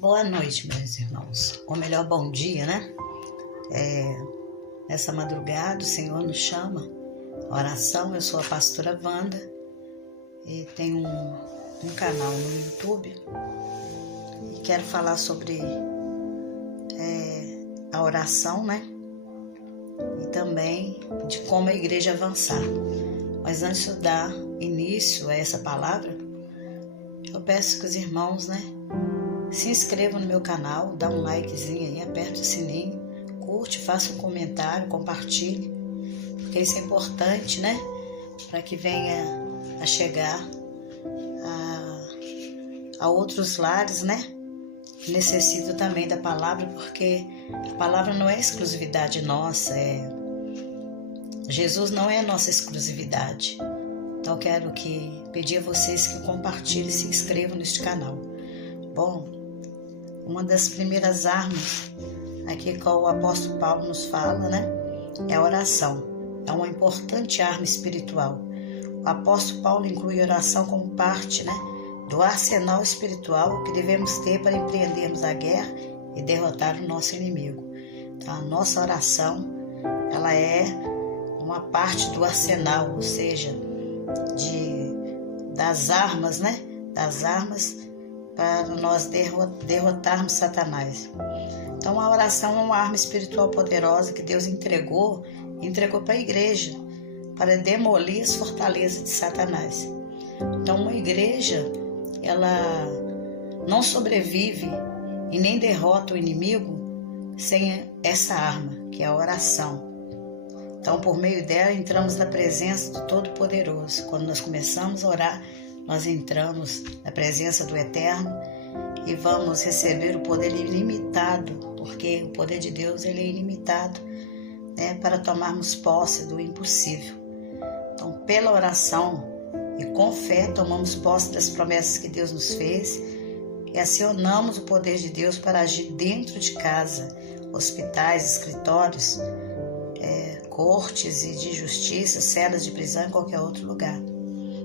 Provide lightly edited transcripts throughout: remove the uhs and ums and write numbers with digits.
Boa noite, meus irmãos. Ou melhor, bom dia, né? Nessa madrugada, o Senhor nos chama. Oração, eu sou a pastora Wanda e tenho um canal no YouTube e quero falar sobre a oração, né? E também de como a igreja avançar. Mas antes de eu dar início a essa palavra, eu peço que os irmãos, né, se inscrevam no meu canal, dá um likezinho aí, aperte o sininho, curte, faça um comentário, compartilhe, porque isso é importante, né? Para que venha a chegar a outros lares, né? Que necessitam também da palavra, porque a palavra não é exclusividade nossa, Jesus não é a nossa exclusividade. Então eu quero pedir a vocês que compartilhem e se inscrevam neste canal. Bom, uma das primeiras armas aqui que o apóstolo Paulo nos fala, né, é a oração. É uma importante arma espiritual. O apóstolo Paulo inclui a oração como parte, né, do arsenal espiritual que devemos ter para empreendermos a guerra e derrotar o nosso inimigo. Então, a nossa oração, ela é uma parte do arsenal, ou seja, das armas, né, das armas para nós derrotarmos Satanás. Então a oração é uma arma espiritual poderosa que Deus entregou para a igreja para demolir as fortalezas de Satanás. Então uma igreja, ela não sobrevive e nem derrota o inimigo sem essa arma, que é a oração. Então por meio dela entramos na presença do Todo-Poderoso. Quando nós começamos a orar, nós entramos na presença do Eterno e vamos receber o poder ilimitado, porque o poder de Deus ele é ilimitado, né, para tomarmos posse do impossível. Então, pela oração e com fé, tomamos posse das promessas que Deus nos fez e acionamos o poder de Deus para agir dentro de casa, hospitais, escritórios, cortes e de justiça, celas de prisão em qualquer outro lugar.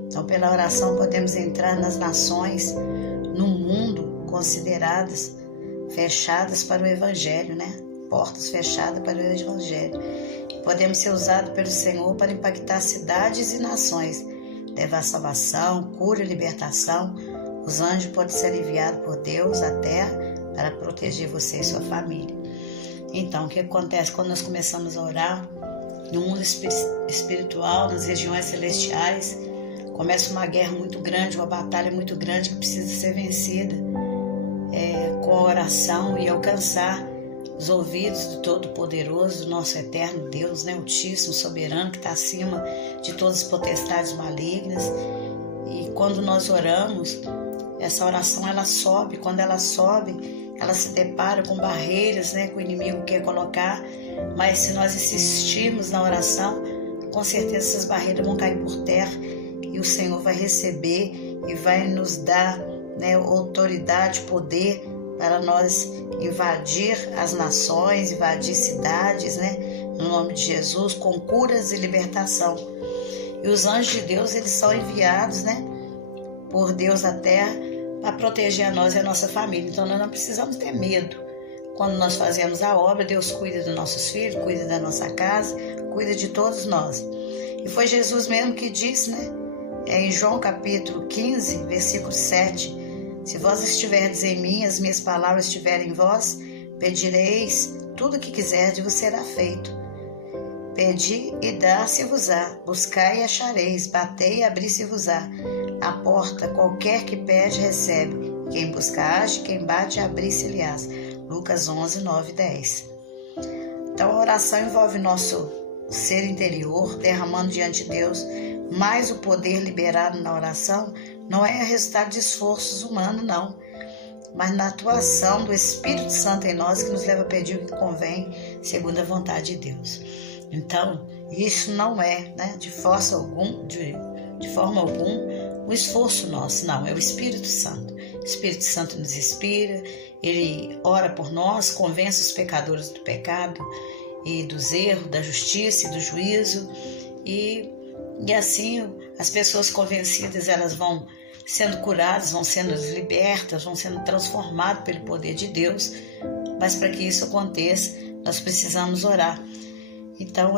Então, pela oração podemos entrar nas nações, no mundo, consideradas fechadas para o Evangelho, né? Portas fechadas para o Evangelho. Podemos ser usados pelo Senhor para impactar cidades e nações, levar salvação, cura e libertação. Os anjos podem ser enviados por Deus à terra para proteger você e sua família. Então, o que acontece quando nós começamos a orar? No mundo espiritual, nas regiões celestiais, começa uma guerra muito grande, uma batalha muito grande que precisa ser vencida com a oração e alcançar os ouvidos do Todo-Poderoso, do nosso eterno Deus, né, Altíssimo, Soberano, que está acima de todas as potestades malignas. E quando nós oramos, essa oração ela sobe. Quando ela sobe, ela se depara com barreiras, né, que o inimigo quer colocar, mas se nós insistirmos na oração, com certeza essas barreiras vão cair por terra e o Senhor vai receber e vai nos dar, né, autoridade, poder para nós invadir as nações, invadir cidades, né, no nome de Jesus, com curas e libertação. E os anjos de Deus, eles são enviados, né, por Deus à terra para proteger a nós e a nossa família. Então nós não precisamos ter medo. Quando nós fazemos a obra, Deus cuida dos nossos filhos, cuida da nossa casa, cuida de todos nós. E foi Jesus mesmo que disse, né, em João capítulo 15, versículo 7, se vós estiverdes em mim, as minhas palavras estiverem em vós, pedireis tudo o que quiserdes e vos será feito. Pedi e dar-se-vos-á, buscai e achareis, batei e abri-se-vos-á. A porta, qualquer que pede, recebe. Quem busca, acha, quem bate, abri-se-lhe-ás. Lucas 11, 9 e 10. Então a oração envolve nosso ser interior, derramando diante de Deus, mas o poder liberado na oração não é resultado de esforços humanos, não, mas na atuação do Espírito Santo em nós que nos leva a pedir o que convém, segundo a vontade de Deus. Então, isso não é, né, de forma alguma, o esforço nosso, não, é o Espírito Santo. O Espírito Santo nos inspira, ele ora por nós, convence os pecadores do pecado e dos erros, da justiça e do juízo, e assim as pessoas convencidas elas vão sendo curadas, vão sendo libertas, vão sendo transformadas pelo poder de Deus. Mas para que isso aconteça, nós precisamos orar. Então,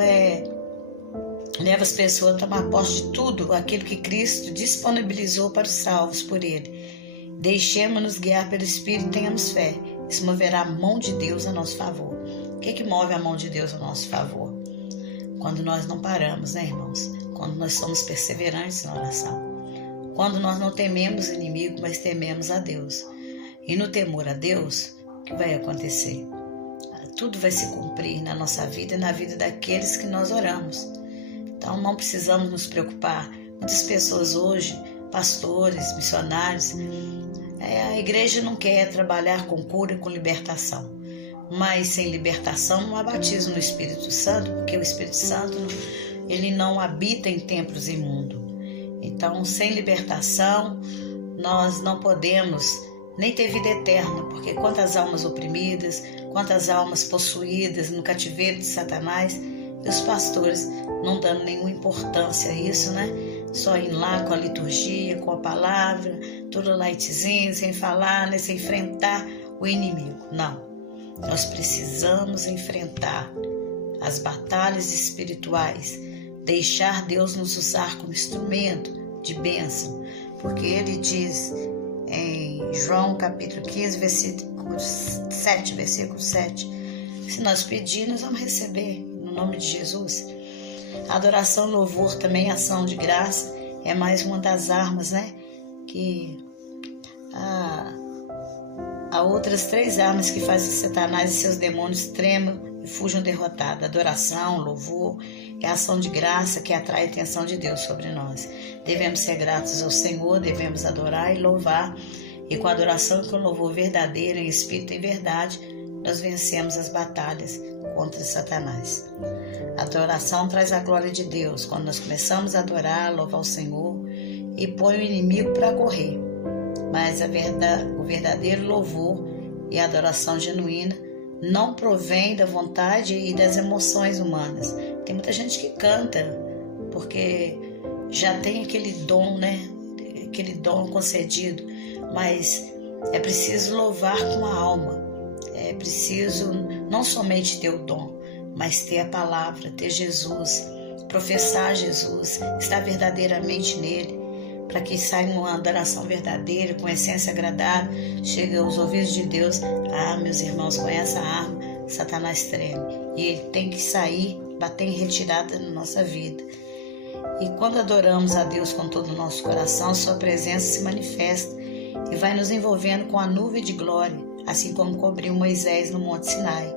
leva as pessoas a tomar posse de tudo aquilo que Cristo disponibilizou para os salvos por Ele. Deixemos-nos guiar pelo Espírito e tenhamos fé. Isso moverá a mão de Deus a nosso favor. O que move a mão de Deus a nosso favor? Quando nós não paramos, né, irmãos? Quando nós somos perseverantes na oração. Quando nós não tememos o inimigo, mas tememos a Deus. E no temor a Deus, o que vai acontecer? Tudo vai se cumprir na nossa vida e na vida daqueles que nós oramos. Então não precisamos nos preocupar. Muitas pessoas hoje, pastores, missionários, a igreja não quer trabalhar com cura e com libertação. Mas sem libertação não há batismo no Espírito Santo, porque o Espírito Santo ele não habita em templos imundos. Então, sem libertação, nós não podemos nem ter vida eterna, porque quantas almas oprimidas, quantas almas possuídas no cativeiro de Satanás, e os pastores não dando nenhuma importância a isso, né? Só ir lá com a liturgia, com a palavra, tudo lightzinho, sem falar, né? Sem enfrentar o inimigo. Não. Nós precisamos enfrentar as batalhas espirituais, deixar Deus nos usar como instrumento de bênção, porque Ele diz em João capítulo 15, versículo 7, se nós pedirmos, vamos receber, no nome de Jesus. Adoração, louvor, também ação de graça, é mais uma das armas, né? Que há outras 3 armas que fazem Satanás e seus demônios tremam e fujam derrotados. Adoração, louvor e ação de graça que atrai a atenção de Deus sobre nós. Devemos ser gratos ao Senhor, devemos adorar e louvar. E com a adoração e com o louvor verdadeiro, em espírito e verdade, nós vencemos as batalhas contra Satanás. A adoração traz a glória de Deus. Quando nós começamos a adorar, louvar o Senhor e põe o inimigo para correr. Mas o verdadeiro louvor e a adoração genuína não provém da vontade e das emoções humanas. Tem muita gente que canta porque já tem aquele dom, né? Aquele dom concedido, mas é preciso louvar com a alma. É preciso não somente ter o dom, mas ter a palavra, ter Jesus, professar Jesus, estar verdadeiramente nele, para que saia uma adoração verdadeira, com essência agradável, chegue aos ouvidos de Deus. Meus irmãos, com essa arma, Satanás treme. E ele tem que sair, bater em retirada na nossa vida. E quando adoramos a Deus com todo o nosso coração, sua presença se manifesta e vai nos envolvendo com a nuvem de glória, assim como cobriu Moisés no Monte Sinai.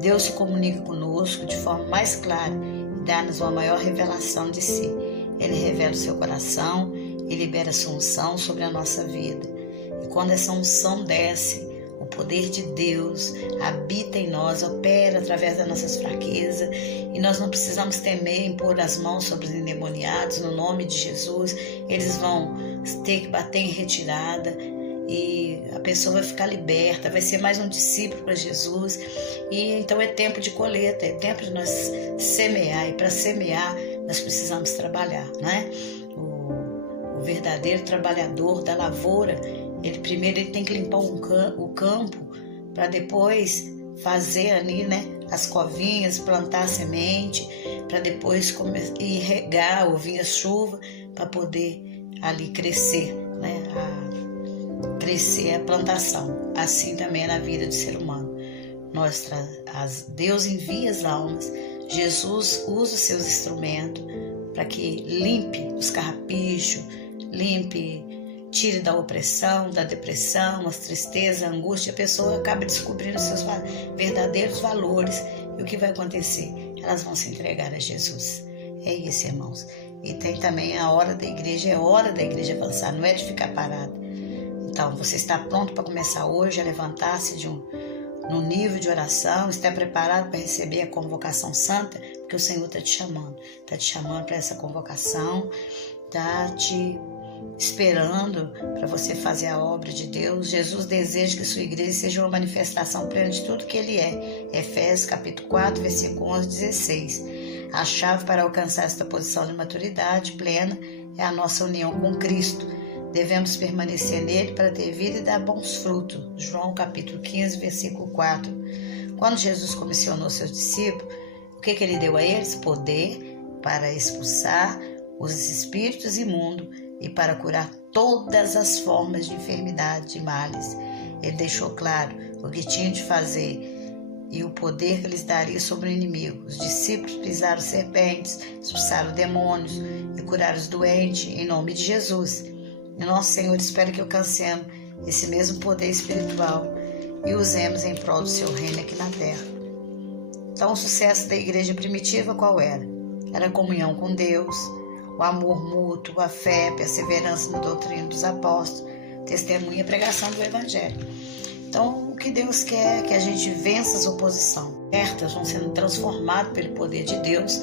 Deus se comunica conosco de forma mais clara e dá-nos uma maior revelação de si. Ele revela o seu coração e libera a sua unção sobre a nossa vida. E quando essa unção desce, o poder de Deus habita em nós, opera através das nossas fraquezas, e nós não precisamos temer em pôr as mãos sobre os endemoniados, no nome de Jesus. Eles vão ter que bater em retirada e a pessoa vai ficar liberta, vai ser mais um discípulo para Jesus. E então é tempo de colheita, é tempo de nós semear, e para semear nós precisamos trabalhar, né? O verdadeiro trabalhador da lavoura, ele tem que limpar o campo para depois fazer ali, né, as covinhas, plantar a semente, para depois ir regar, ouvir a chuva, para poder ali crescer, né, crescer a plantação. Assim também é na vida do ser humano. Deus envia as almas, Jesus usa os seus instrumentos para que limpe os carrapichos, tire da opressão, da depressão, as tristezas, a angústia. A pessoa acaba descobrindo seus verdadeiros valores. E o que vai acontecer? Elas vão se entregar a Jesus. É isso, irmãos. E tem também a hora da igreja, é hora da igreja avançar, não é de ficar parada. Então, você está pronto para começar hoje a levantar-se num nível de oração, está preparado para receber a convocação santa, porque o Senhor está te chamando para essa convocação, está te esperando para você fazer a obra de Deus. Jesus deseja que sua igreja seja uma manifestação plena de tudo que Ele é. Efésios capítulo 4, versículo 11, 16. A chave para alcançar esta posição de maturidade plena é a nossa união com Cristo. Devemos permanecer nele para ter vida e dar bons frutos. João capítulo 15, versículo 4. Quando Jesus comissionou seus discípulos, o que ele deu a eles? Poder para expulsar os espíritos imundos e para curar todas as formas de enfermidade e males. Ele deixou claro o que tinha de fazer e o poder que lhes daria sobre o inimigo. Os discípulos pisaram serpentes, expulsaram demônios e curaram os doentes em nome de Jesus. E nosso Senhor espera que alcancemos esse mesmo poder espiritual e usemos em prol do seu reino aqui na terra. Então, o sucesso da igreja primitiva qual era? Era a comunhão com Deus, o amor mútuo, a fé, a perseverança na doutrina dos apóstolos, testemunha e pregação do evangelho. Então, o que Deus quer é que a gente vença as oposições. Certas vão sendo transformadas pelo poder de Deus,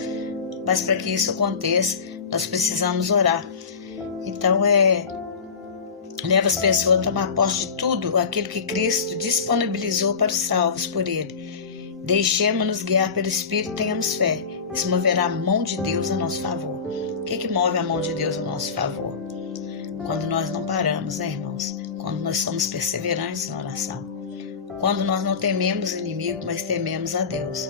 mas para que isso aconteça, nós precisamos orar. Então, leva as pessoas a tomar posse de tudo aquilo que Cristo disponibilizou para os salvos por Ele. Deixemos-nos guiar pelo Espírito e tenhamos fé. Isso moverá a mão de Deus a nosso favor. O que move a mão de Deus a nosso favor? Quando nós não paramos, né, irmãos? Quando nós somos perseverantes na oração. Quando nós não tememos o inimigo, mas tememos a Deus.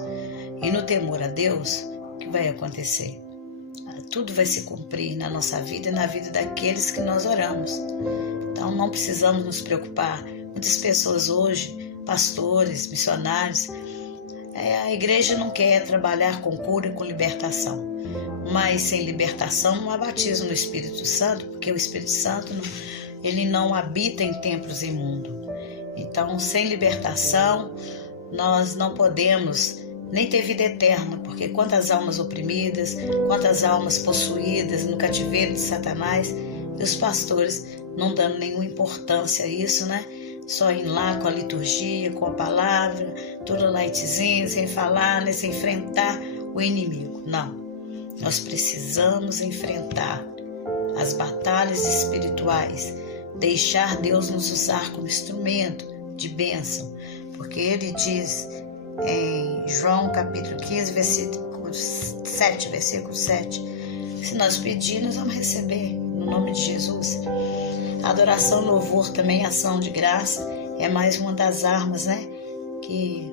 E no temor a Deus, o que vai acontecer? Tudo vai se cumprir na nossa vida e na vida daqueles que nós oramos. Então não precisamos nos preocupar. Muitas pessoas hoje, pastores, missionários, a igreja não quer trabalhar com cura e com libertação. Mas sem libertação não há batismo no Espírito Santo, porque o Espírito Santo ele não habita em templos imundos. Então, sem libertação, nós não podemos nem ter vida eterna, porque quantas almas oprimidas, quantas almas possuídas no cativeiro de Satanás, e os pastores não dando nenhuma importância a isso, né? Só ir lá com a liturgia, com a palavra, todo lightzinho, sem falar, né? Sem enfrentar o inimigo. Não. Nós precisamos enfrentar as batalhas espirituais, deixar Deus nos usar como instrumento de bênção, porque Ele diz em João capítulo 15, versículo 7, se nós pedirmos, vamos receber, no nome de Jesus. A adoração, louvor, também ação de graça, é mais uma das armas, né? Que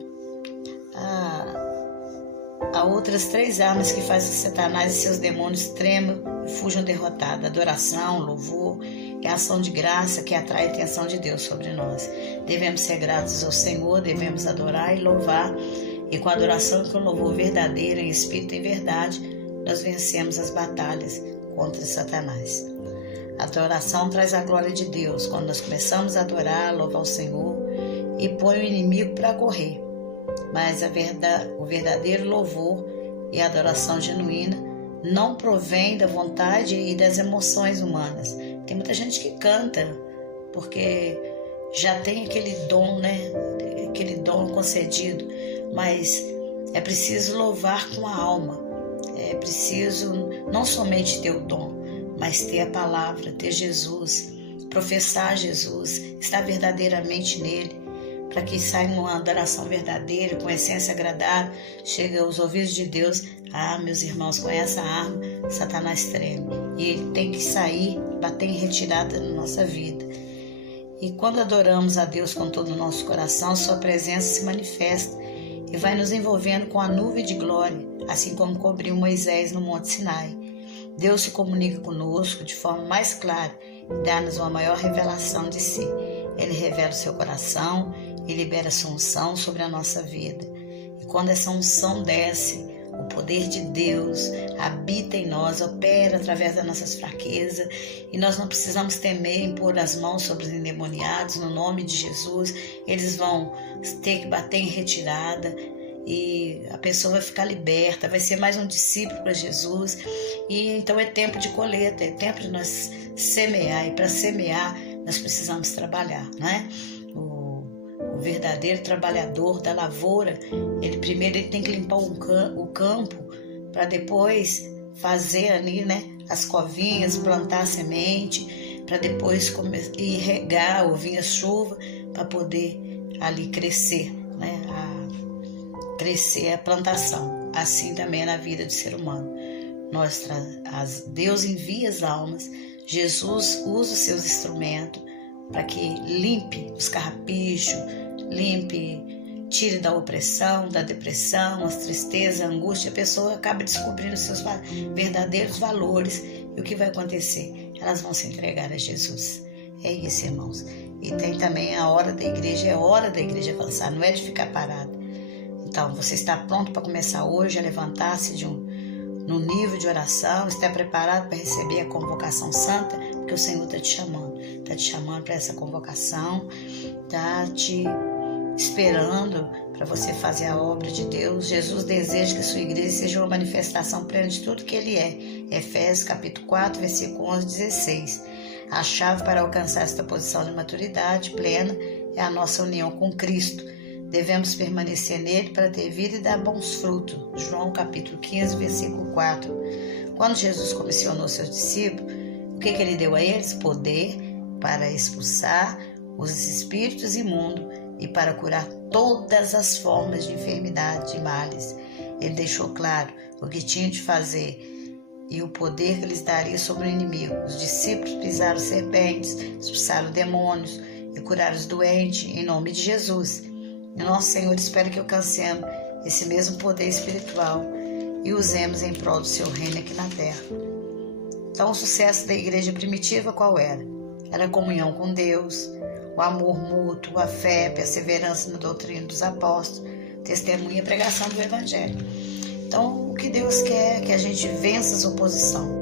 há outras 3 armas que fazem Satanás e seus demônios tremam e fujam derrotados. Adoração, louvor e ação de graça que atrai a atenção de Deus sobre nós. Devemos ser gratos ao Senhor, devemos adorar e louvar. E com a adoração e com o louvor verdadeiro, em espírito e em verdade, nós vencemos as batalhas contra Satanás. A adoração traz a glória de Deus. Quando nós começamos a adorar, louvar o Senhor e põe o inimigo para correr. Mas o verdadeiro louvor e a adoração genuína não provém da vontade e das emoções humanas. Tem muita gente que canta porque já tem aquele dom, né? Aquele dom concedido, mas é preciso louvar com a alma. É preciso não somente ter o dom, mas ter a palavra, ter Jesus, professar Jesus, estar verdadeiramente nele, para que saia uma adoração verdadeira, com essência agradável, chegue aos ouvidos de Deus. Meus irmãos, com essa arma, Satanás treme. E ele tem que sair, bater em retirada na nossa vida. E quando adoramos a Deus com todo o nosso coração, sua presença se manifesta e vai nos envolvendo com a nuvem de glória, assim como cobriu Moisés no Monte Sinai. Deus se comunica conosco de forma mais clara e dá-nos uma maior revelação de si. Ele revela o seu coração e libera a sua unção sobre a nossa vida. E quando essa unção desce, o poder de Deus habita em nós, opera através das nossas fraquezas, e nós não precisamos temer em pôr as mãos sobre os endemoniados, no nome de Jesus. Eles vão ter que bater em retirada e a pessoa vai ficar liberta, vai ser mais um discípulo para Jesus. E então é tempo de colheita, é tempo de nós semear, e para semear nós precisamos trabalhar, não é? O verdadeiro trabalhador da lavoura, ele primeiro tem que limpar o campo para depois fazer ali, né, as covinhas, plantar a semente, para depois ir regar ou vir a chuva para poder ali crescer, né, crescer a plantação. Assim também é na vida do ser humano. Deus envia as almas Jesus usa os seus instrumentos para que limpe os carrapichos, tire da opressão, da depressão, as tristezas, a angústia. A pessoa acaba descobrindo os seus verdadeiros valores. E o que vai acontecer? Elas vão se entregar a Jesus. É isso, irmãos. E tem também a hora da igreja, é hora da igreja avançar, não é de ficar parado. Então, você está pronto para começar hoje a levantar-se no nível de oração, está preparado para receber a convocação santa, porque o Senhor está te chamando para essa convocação, está te esperando para você fazer a obra de Deus. Jesus deseja que a sua igreja seja uma manifestação plena de tudo que Ele é. Efésios capítulo 4, versículo 11, 16. A chave para alcançar esta posição de maturidade plena é a nossa união com Cristo. Devemos permanecer nele para ter vida e dar bons frutos. João capítulo 15, versículo 4. Quando Jesus comissionou seus discípulos, o que Ele deu a eles? Poder para expulsar os espíritos imundos e para curar todas as formas de enfermidade e males. Ele deixou claro o que tinha de fazer e o poder que lhes daria sobre o inimigo. Os discípulos pisaram serpentes, expulsaram demônios e curaram os doentes em nome de Jesus. E nosso Senhor espera que alcancemos esse mesmo poder espiritual e usemos em prol do seu reino aqui na terra. Então, o sucesso da igreja primitiva qual era? Era a comunhão com Deus, o amor mútuo, a fé, a perseverança na doutrina dos apóstolos, testemunha e pregação do Evangelho. Então, o que Deus quer é que a gente vença as oposições.